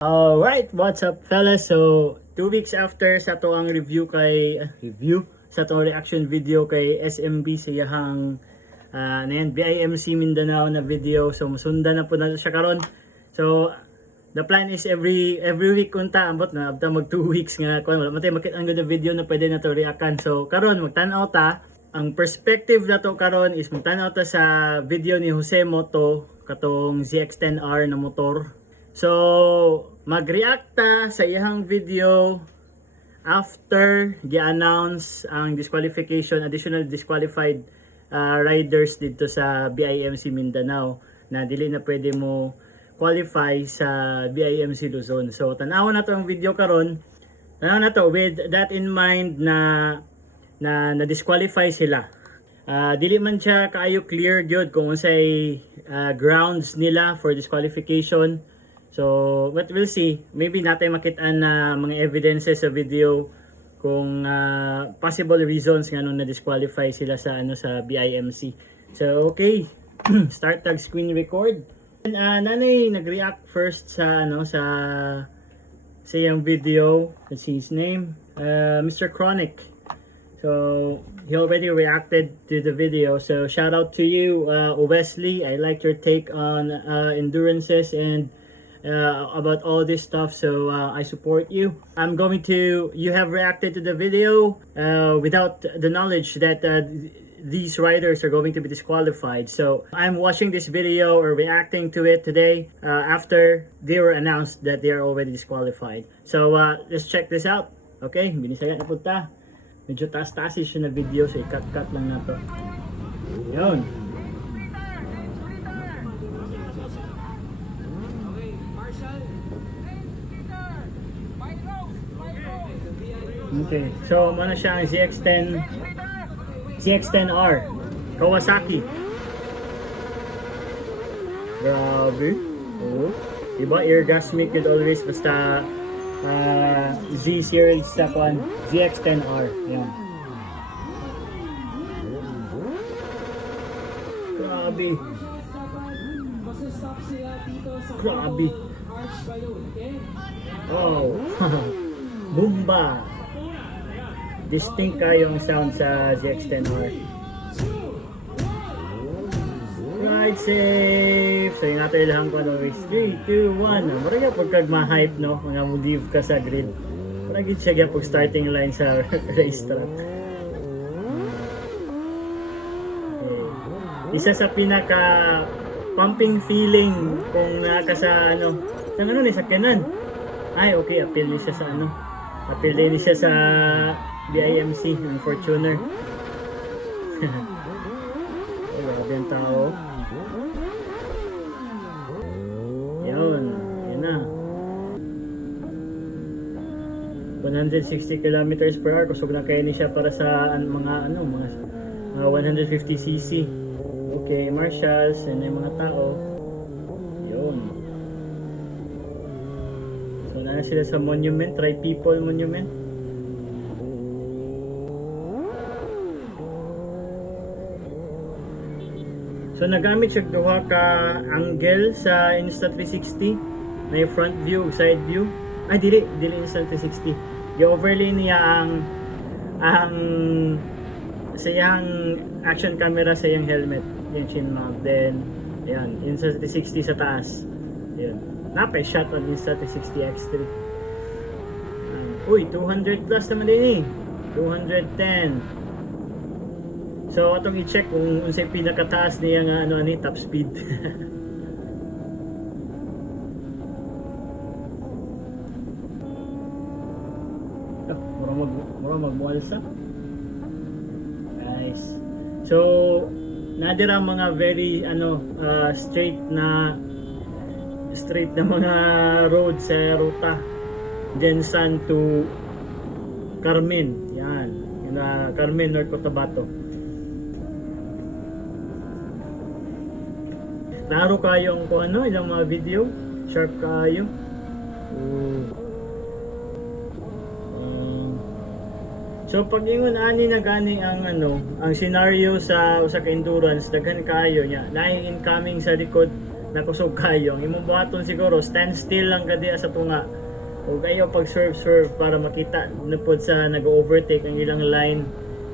Alright, what's up fellas? So, 2 weeks after sa to ang sa to reaction video kay SMB sa iyahang BIMC Mindanao na video. So, masundan na po na siya karon. So, the plan is every week unta ambot na abta mag 2 weeks nga kun wala matay makit ang good video na pwede na to reactan. So, karon magtan-aw ta. Ang perspective na to karon is magtan-aw ta sa video ni Jose Moto katong ZX-10R na motor. So, mag-react ta sa iyang video after gi-announce ang additional disqualified riders dito sa BIMC Mindanao na dili na pwede mo qualify sa BIMC Luzon. So, tanaw na to ang video karon. Tanaw na to with that in mind na disqualify sila. Dili man siya kaayo clear gyud kung unsay grounds nila for disqualification. So, but we'll see. Maybe natin makitaan na mga evidences sa video kung possible reasons nga nung na-disqualify sila sa BIMC. So, okay. Start tag screen record. Nanay nag-react first sa yung video. Let's see his name. Mr. Chronic. So, he already reacted to the video. So, shout out to you, Wesley. I like your take on endurances and about all this stuff, so I support you. You have reacted to the video without the knowledge that these riders are going to be disqualified. So I'm watching this video or reacting to it today after they were announced that they are already disqualified. So let's check this out. Okay, binisayan na punta. Medyo taas-taas siya na video, so i-cut lang na to. Yun. Okay, so ano siya ang ZX-10R Kawasaki. Grabe. Oh. Diba airgasmic yun always basta Z series sa kan ZX-10R. Yan. Grabe. Grabe. Oh. Bumba. Distinct kayo ang sound sa ZX-10R. Ride safe! So yung natin ilang ko 3, 2, 1. Maragya pagkag ma-hype no, mga modiv ka sa grid. Maragya siya pag starting line sa racetrack. Okay. Isa sa pinaka pumping feeling kung naka sa sa kanan. Ay okay, appeal niya siya sa appeal din siya sa BIMC, yung Fortuner. Grabe ang tao. Yun na. 160 kilometers per hour. Kusog na kayo ni siya para sa mga 150cc. Okay, marshals, and yung mga tao. Yun. So, na sila sa monument, Tri-People Monument. So nagamit siya duha ka angle sa Insta360. May front view, side view. Ay dili Insta360. I-overlay niya ang sa iyang action camera sa iyang helmet, yung chin mount. Then ayan, Insta360 sa taas. Ayan. Napay shot on Insta360 X3. Uy, 200 plus naman din 210. So atong i-check kung unsay pinakataas niya nga top speed. mura magmualsa. Guys. So nadira mga very straight na mga road sa ruta Jensan to Carmen. Yan. Carmen, North Cotabato. Klaro kayo kung ilang mga video, sharp kayo. So pag ingon ani na gani ang ang scenario sa usa ka endurance daghan kayo nya, naay incoming sa likod nakusog kayo, ang imong buhaton siguro stand still lang kadi sa tunga. O kayo pag swerve para makita na pod sa nag-overtake ang ilang line.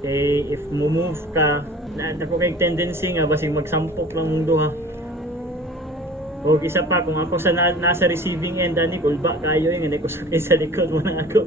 Kay if move ka, ako kay tendency nga basig magsampok lang mong duha. O isa pa, kung ako sa nasa receiving end ani kulba kayo nga nakusakay sa likod mo na ako.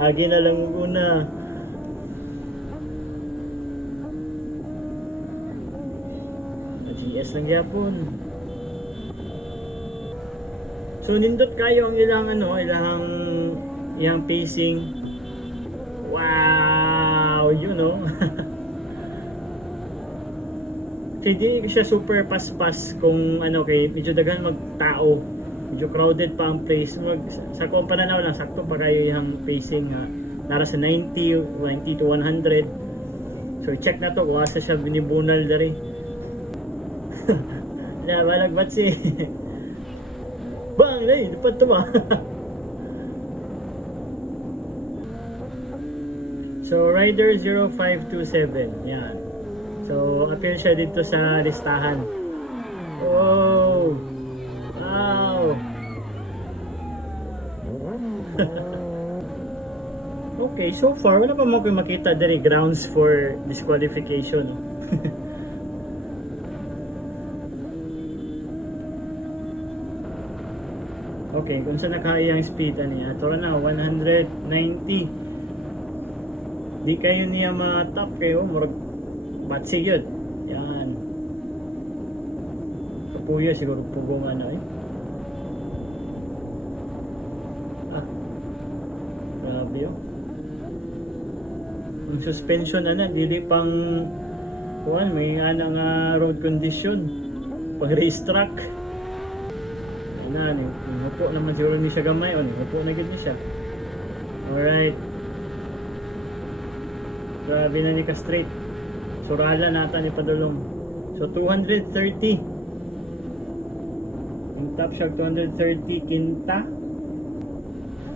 Agi na lang una. GS lang yapon. So nindot kayo ang ilang pacing. Wow, you know. Kaya di siya super pas-pas kung kay medyo daghan magtao. Medyo crowded pa ang place. Sa ko pananaw lang sakto pa kayo yung pacing nara sa 90 to 100. So check na to kung asa siya binibunal dari. Na balagbat si bang dai dapat to ba. So rider 0527 yan. So appear siya dito sa listahan. Oh wow. Okay, so far wala pa mo kayo makita dari grounds for disqualification. Okay, kung sa nakahiyang speed niya, ito na 190. Di kayo niya ma-top kayo, murag batsig yun. Yan. Kapuyo siguro pugong grabe yun. Ang suspension dili pang may nga road condition. Pang racetrack. Upo naman siguro ni siya gamay. Upo na gid ni siya. Alright. Grabe na ni ka straight. Surala nata ni padulong. So 230. Yung top shock 230 kinta.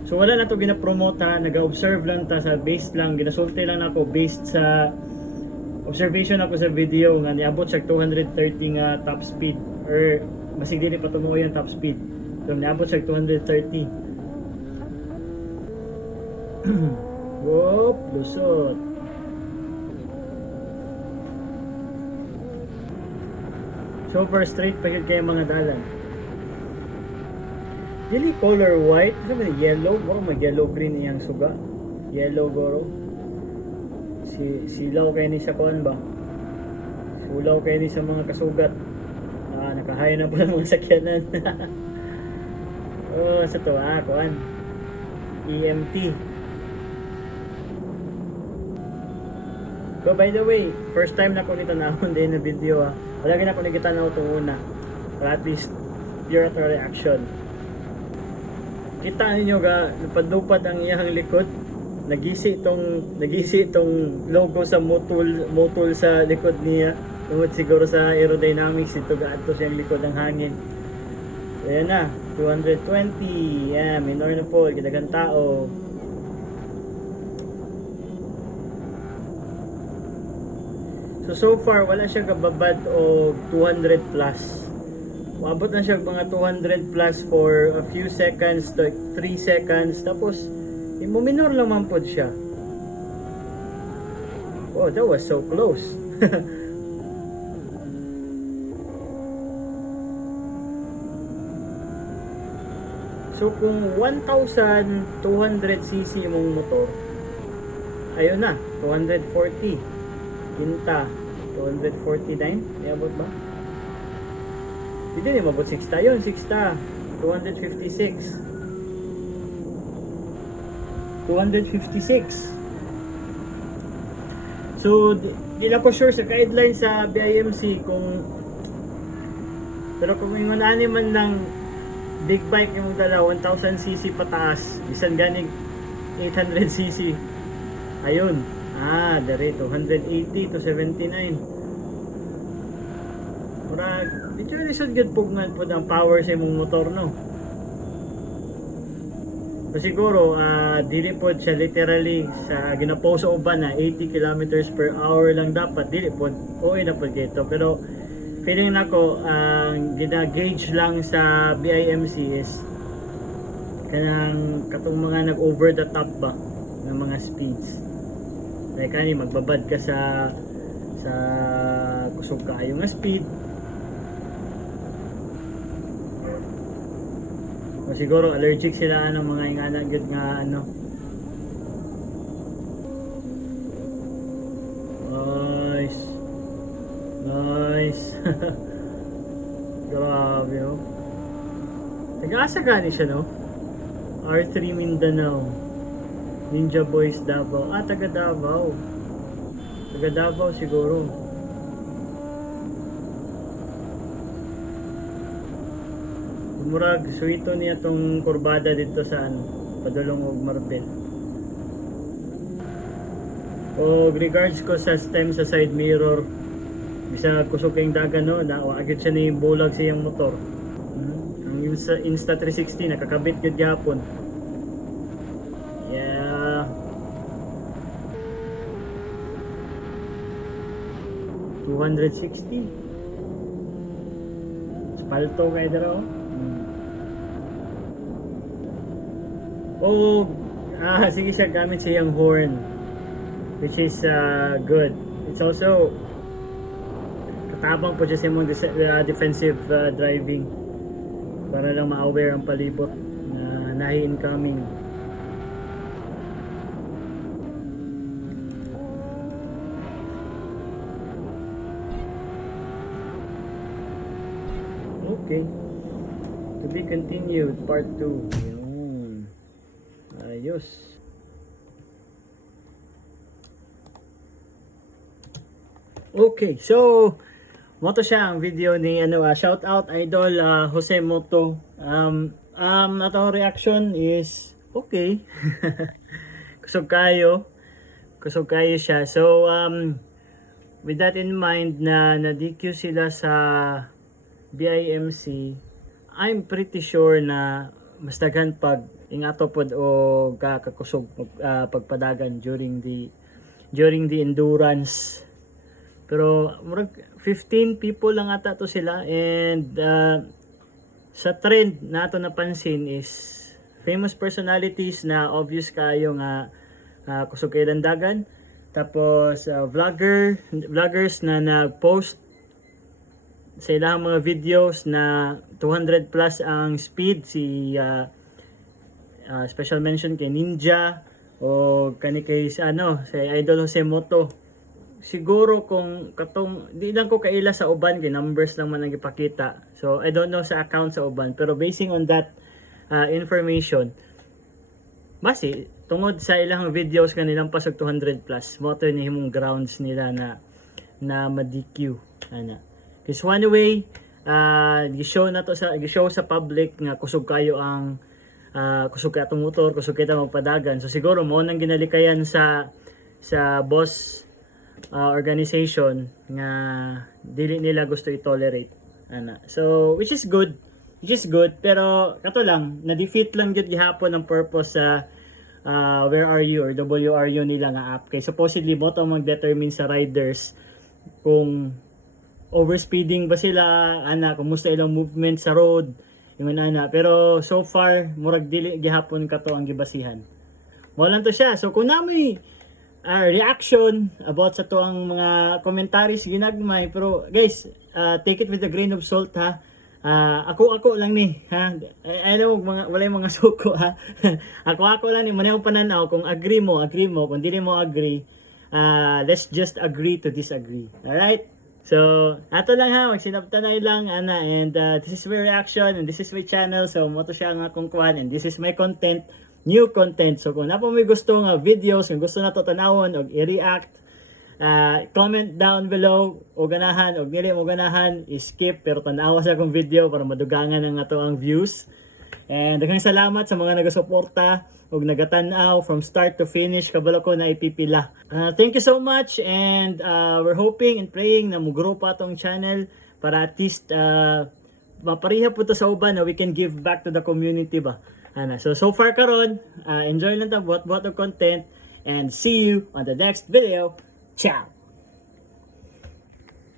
So wala na to gina-promote nag-observe lang ta sa based lang, ginasulti lang ako based sa observation ako sa video nga niabot siya 230 nga top speed or masig dili pa tumuo yung top speed. So niabot siya 230. Whoop, lusot. So far straight pa kayo mga dalan. Dili color white, sa yellow, bro, mag yellow green iyang suga. Yellow goro. Silaw kay ni sa kuan ba? Sulaw kay ni sa mga kasugat. Nakahayo na pala mga sakyanan. Oh, sa to kuan. EMT. So by the way, first time na ko nito naon din na video Wala na ko nagitanaw itong una. Or at least, pure reaction. Kita ninyo napadupad ang iyang likod. Nagisi itong logo sa motul sa likod niya. Tungod siguro sa aerodynamics ito gaadto siyang likod ng hangin. So yan na, 220. Yeah, minor na po, kidagang tao. So far wala siya kababad o 200 plus. Maabot na siya mga 200 plus for a few seconds, like 3 seconds. Tapos, minor lang man po siya. Oh, that was so close. So kung 1,200cc mong motor, ayun na, 240. Kinta, 249. Iabot ba? Hindi na mabot 6 yun. 6 256. 256. So, di lang ko sure sa guideline sa BIMC pero kung yung man lang big bike yung dala 1,000cc pataas, bisan ganing 800cc. Ayun. Dari 280 to 79. Murag, medyo lisod good pugnan po ang power sa imong motor, no? So siguro, dili po siya literally sa ginapost sa uban na 80 kilometers per hour lang dapat. Dili po, na po dito. Pero feeling nako ang gina-gauge lang sa BIMC is kanang katong mga nag-over the top ba ng mga speeds. Like kani magbabad ka sa kusog kaayo nga speed. O siguro allergic sila mga ingana gyud nga Nice. Grabe, oh. Taga-asa gani siya, no? R3 Mindanao. Ninja Boys Davao. Taga Davao. Taga Davao siguro. Murag, suito niya tong kurbada dito sa Padulong og Marbel. O regards ko sa stem sa side mirror. Bisa kusog kayong dagan no, na agad siya ni bulag siyang motor. Ang Insta360 nakakabit gyud gyapon. Yeah. 260. Spalto kay daro. Sige siya gamit siyang horn, which is good. It's also katabang po siya sa mong defensive driving para lang ma-aware ang palibot na nahi incoming. Okay, to be continued part 2. Yun, ayos. Okay, so moto siya ang video ni shout out idol Jose Moto. Atong reaction is okay. kusog kayo siya. So with that in mind na DQ sila sa BIMC, I'm pretty sure na mas daghan pag ingato pod o kakakusog pagpadagan during the endurance. Pero murag 15 people lang ata to sila, and sa trend na ato napansin is famous personalities na obvious kayo nga kusog kay dandagan. Tapos vloggers na nag-post sa ilang mga videos na 200 plus ang speed. Special mention kay Ninja o kani kay sa idol Jose Moto. Siguro kung di lang ko kaila sa uban, kay numbers lang man ang ipakita. So I don't know sa account sa uban, pero basing on that information, basi tungod sa ilang videos kanilang pasog 200 plus, motor ni himong grounds nila na ma-DQ kasi one way gi-show sa public nga kusog kayo ang kusog ka atong motor, kusog kita magpadagan. So siguro mo nang ginalikayan sa boss organization nga dili nila gusto i-tolerate so which is good, pero kato lang na-defeat lang gyud gihapon ang purpose sa where are you or WRU nila nga app, kay supposedly mo to mag-determine sa riders kung overspeeding ba sila, kumusta ilang movement sa road, yung pero so far murag dili gihapon kato ang gibasihan. Walang to siya. So kung namoy reaction about sa to ang mga commentaries ginagmay, pero guys, take it with a grain of salt ha. Ako lang ni ha. Alam mo walay mga suko ha. ako lang ni manayong pananaw, kung agree mo, kung dili mo agree, let's just agree to disagree. All right? So, ato lang ha, magsinabtanay lang and this is my reaction and this is my channel. So, mo to siya nga kung kuan, and this is my content. New content. So kung napo may gusto nga videos, kung gusto na to tanawon o i-react, comment down below o ganahan o dili mo ganahan, skip pero tanawa sa akong video para madugangan ang ato ang views. And daghang salamat sa mga nagasuporta ug nagatanaw from start to finish, kabalo ko na ipipila. Thank you so much, and we're hoping and praying na mo-grow pa tong channel para at least mapariha po to sa uban na we can give back to the community ba. So far karon, enjoy lang ta buhat-buhat og content, and see you on the next video. Ciao!